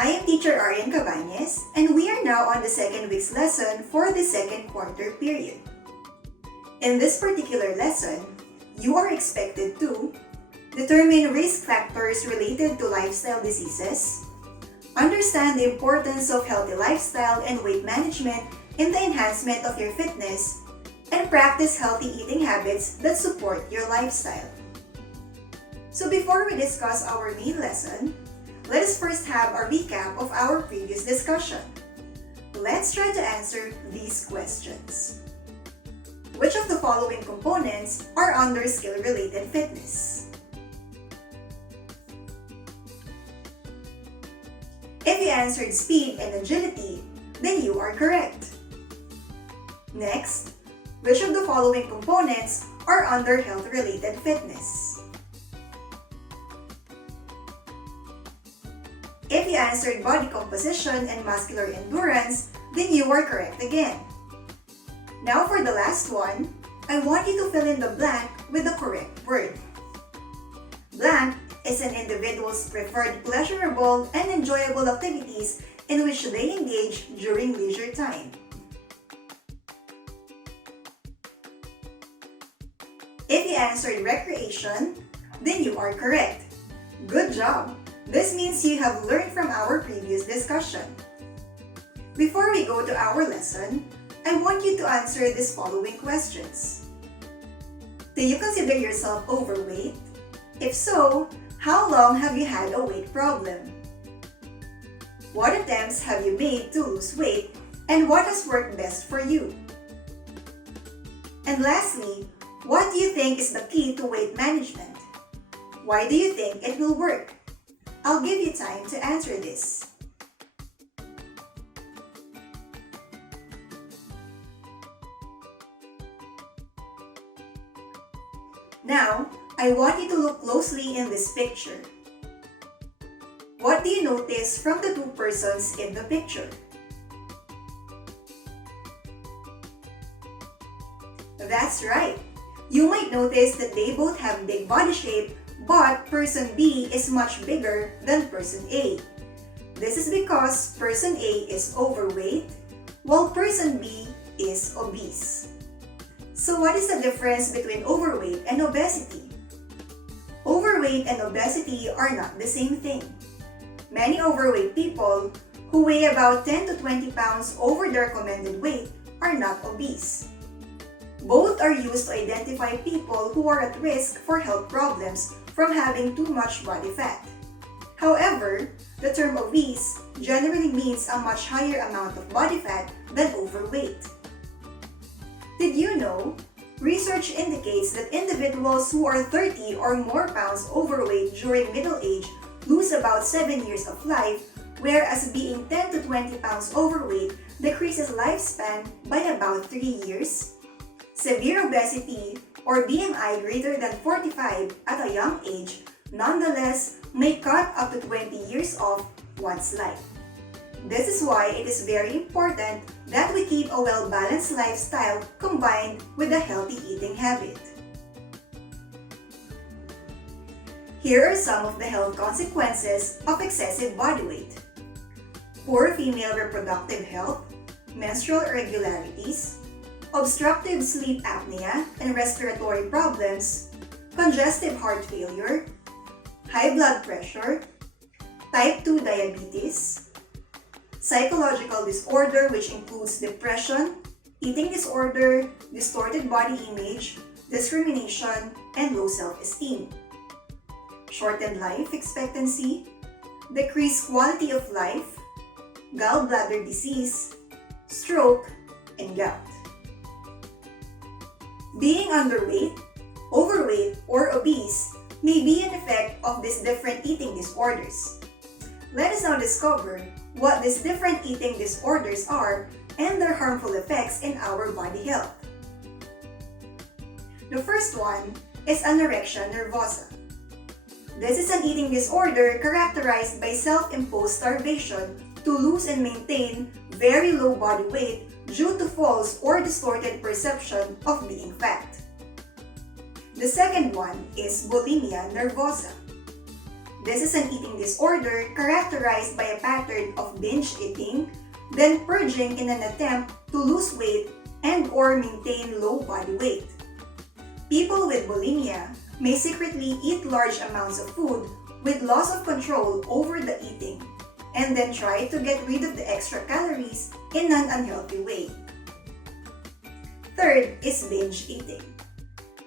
I am Teacher Arian Cabañez, and we are now on the second week's lesson for the second quarter period. In this particular lesson, you are expected to determine risk factors related to lifestyle diseases, understand the importance of healthy lifestyle and weight management in the enhancement of your fitness, and practice healthy eating habits that support your lifestyle. So before we discuss our main lesson, let us first have a recap of our previous discussion. Let's try to answer these questions. Which of the following components are under skill-related fitness? If you answered speed and agility, then you are correct. Next, which of the following components are under health-related fitness? If you answered body composition and muscular endurance, then you are correct again. Now for the last one, I want you to fill in the blank with the correct word. Blank is an individual's preferred pleasurable and enjoyable activities in which they engage during leisure time. If you answered recreation, then you are correct. Good job! This means you have learned from our previous discussion. Before we go to our lesson, I want you to answer these following questions. Do you consider yourself overweight? If so, how long have you had a weight problem? What attempts have you made to lose weight, and what has worked best for you? And lastly, what do you think is the key to weight management? Why do you think it will work? I'll give you time to answer this. Now, I want you to look closely in this picture. What do you notice from the two persons in the picture? That's right. You might notice that they both have big body shape, but person B is much bigger than person A. This is because person A is overweight, while person B is obese. So what is the difference between overweight and obesity? Overweight and obesity are not the same thing. Many overweight people who weigh about 10 to 20 pounds over their recommended weight are not obese. Both are used to identify people who are at risk for health problems from having too much body fat. However, the term obese generally means a much higher amount of body fat than overweight. Did you know? Research indicates that individuals who are 30 or more pounds overweight during middle age lose about 7 years of life, whereas being 10 to 20 pounds overweight decreases lifespan by about 3 years. Severe obesity or BMI greater than 45 at a young age nonetheless may cut up to 20 years off one's life. This is why it is very important that we keep a well-balanced lifestyle combined with a healthy eating habit. Here are some of the health consequences of excessive body weight. Poor female reproductive health, menstrual irregularities, obstructive sleep apnea and respiratory problems, congestive heart failure, high blood pressure, type 2 diabetes, psychological disorder which includes depression, eating disorder, distorted body image, discrimination, and low self-esteem, shortened life expectancy, decreased quality of life, gallbladder disease, stroke, and gout. Being underweight, overweight, or obese may be an effect of these different eating disorders. Let us now discover what these different eating disorders are and their harmful effects in our body health. The first one is anorexia nervosa. This is an eating disorder characterized by self-imposed starvation to lose and maintain very low body weight due to false or distorted perception of being fat. The second one is bulimia nervosa. This is an eating disorder characterized by a pattern of binge eating, then purging in an attempt to lose weight and/or maintain low body weight. People with bulimia may secretly eat large amounts of food with loss of control over the eating, and then try to get rid of the extra calories in an unhealthy way. Third is binge eating.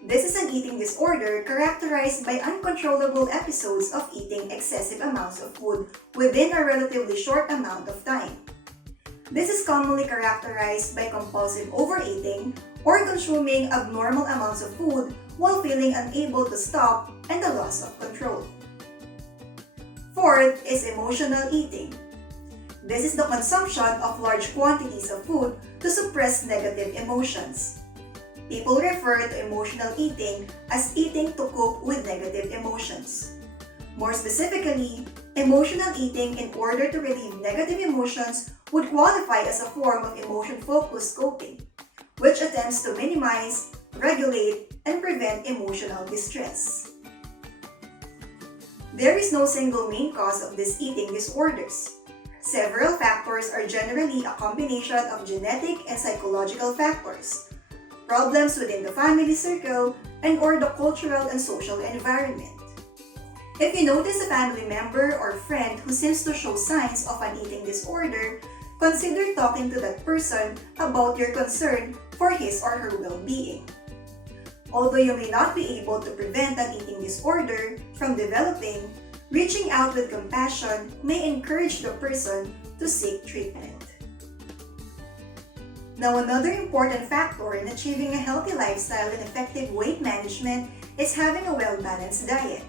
This is an eating disorder characterized by uncontrollable episodes of eating excessive amounts of food within a relatively short amount of time. This is commonly characterized by compulsive overeating or consuming abnormal amounts of food while feeling unable to stop and the loss of control. Fourth is emotional eating. This is the consumption of large quantities of food to suppress negative emotions. People refer to emotional eating as eating to cope with negative emotions. More specifically, emotional eating in order to relieve negative emotions would qualify as a form of emotion-focused coping, which attempts to minimize, regulate, and prevent emotional distress. There is no single main cause of these eating disorders. Several factors are generally a combination of genetic and psychological factors, problems within the family circle, and/or the cultural and social environment. If you notice a family member or friend who seems to show signs of an eating disorder, consider talking to that person about your concern for his or her well-being. Although you may not be able to prevent an eating disorder from developing, reaching out with compassion may encourage the person to seek treatment. Now, another important factor in achieving a healthy lifestyle and effective weight management is having a well-balanced diet.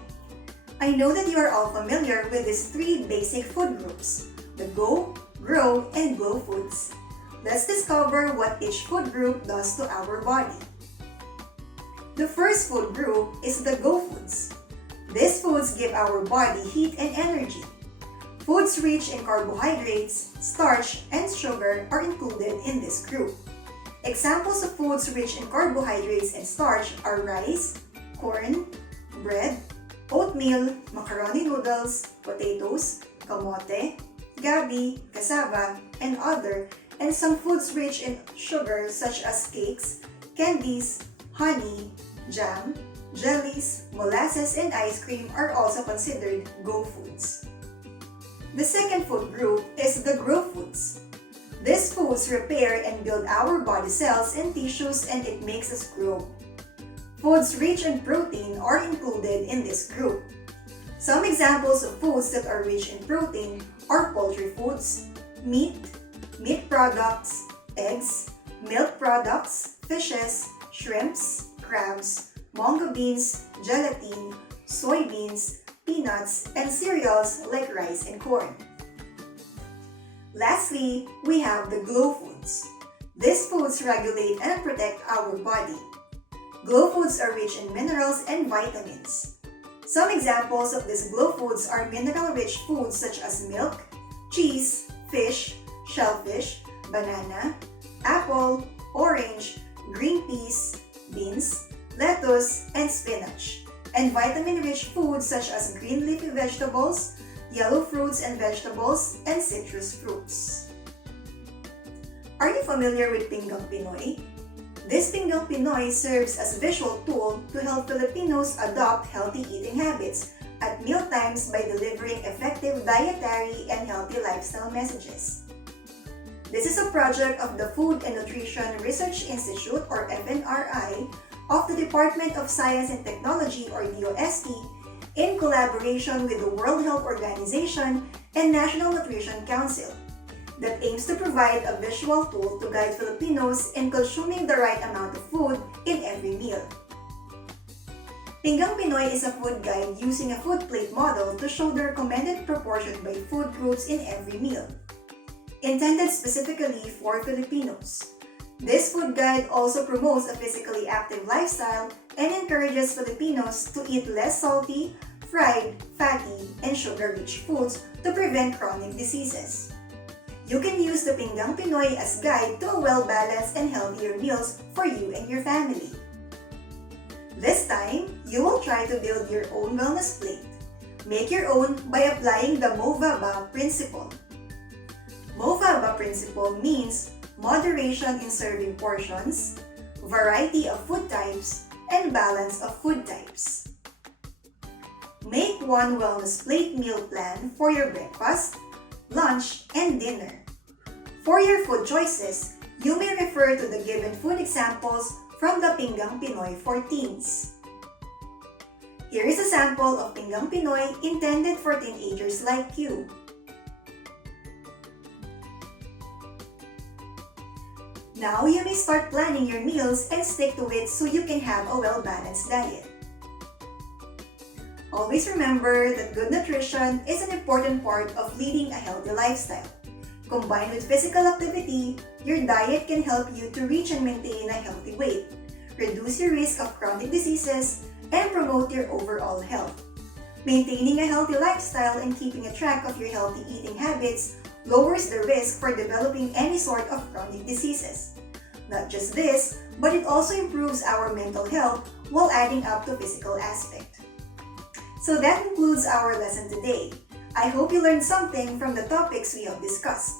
I know that you are all familiar with these three basic food groups: the Go, Grow, and Glow foods. Let's discover what each food group does to our body. The first food group is the Go foods. These foods give our body heat and energy. Foods rich in carbohydrates, starch, and sugar are included in this group. Examples of foods rich in carbohydrates and starch are rice, corn, bread, oatmeal, macaroni noodles, potatoes, kamote, gabi, cassava, and other, and some foods rich in sugar such as cakes, candies, honey, jam, jellies, molasses, and ice cream are also considered Go foods. The second food group is the Grow foods. These foods repair and build our body cells and tissues, and it makes us grow. Foods rich in protein are included in this group. Some examples of foods that are rich in protein are poultry foods, meat products, eggs, milk products, fishes, shrimps, crabs, mung beans, gelatin, soybeans, peanuts, and cereals like rice and corn. Lastly, we have the Glow foods. These foods regulate and protect our body. Glow foods are rich in minerals and vitamins. Some examples of these Glow foods are mineral-rich foods such as milk, cheese, fish, shellfish, banana, apple, orange, green peas, beans, lettuce, and spinach, and vitamin-rich foods such as green leafy vegetables, yellow fruits and vegetables, and citrus fruits. Are you familiar with Pingang Pinoy? This Pingang Pinoy serves as a visual tool to help Filipinos adopt healthy eating habits at mealtimes by delivering effective dietary and healthy lifestyle messages. This is a project of the Food and Nutrition Research Institute, or FNRI, of the Department of Science and Technology, or DOST, in collaboration with the World Health Organization and National Nutrition Council, that aims to provide a visual tool to guide Filipinos in consuming the right amount of food in every meal. Pingang Pinoy is a food guide using a food plate model to show the recommended proportion by food groups in every meal, intended specifically for Filipinos. This food guide also promotes a physically active lifestyle and encourages Filipinos to eat less salty, fried, fatty, and sugar-rich foods to prevent chronic diseases. You can use the Pingang Pinoy as guide to a well-balanced and healthier meals for you and your family. This time, you will try to build your own wellness plate. Make your own by applying the MOVABA principle. MOVABA principle means moderation in serving portions, variety of food types, and balance of food types. Make one wellness plate meal plan for your breakfast, lunch, and dinner. For your food choices, you may refer to the given food examples from the Pingang Pinoy for teens. Here is a sample of Pingang Pinoy intended for teenagers like you. Now you may start planning your meals and stick to it so you can have a well-balanced diet. Always remember that good nutrition is an important part of leading a healthy lifestyle. Combined with physical activity, your diet can help you to reach and maintain a healthy weight, reduce your risk of chronic diseases, and promote your overall health. Maintaining a healthy lifestyle and keeping a track of your healthy eating habits lowers the risk for developing any sort of chronic diseases. Not just this, but it also improves our mental health while adding up to physical aspect. So that concludes our lesson today. I hope you learned something from the topics we have discussed.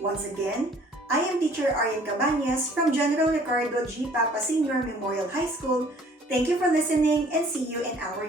Once again, I am Teacher Arian Cabañas from General Ricardo G. Papa Sr. Memorial High School. Thank you for listening and see you in our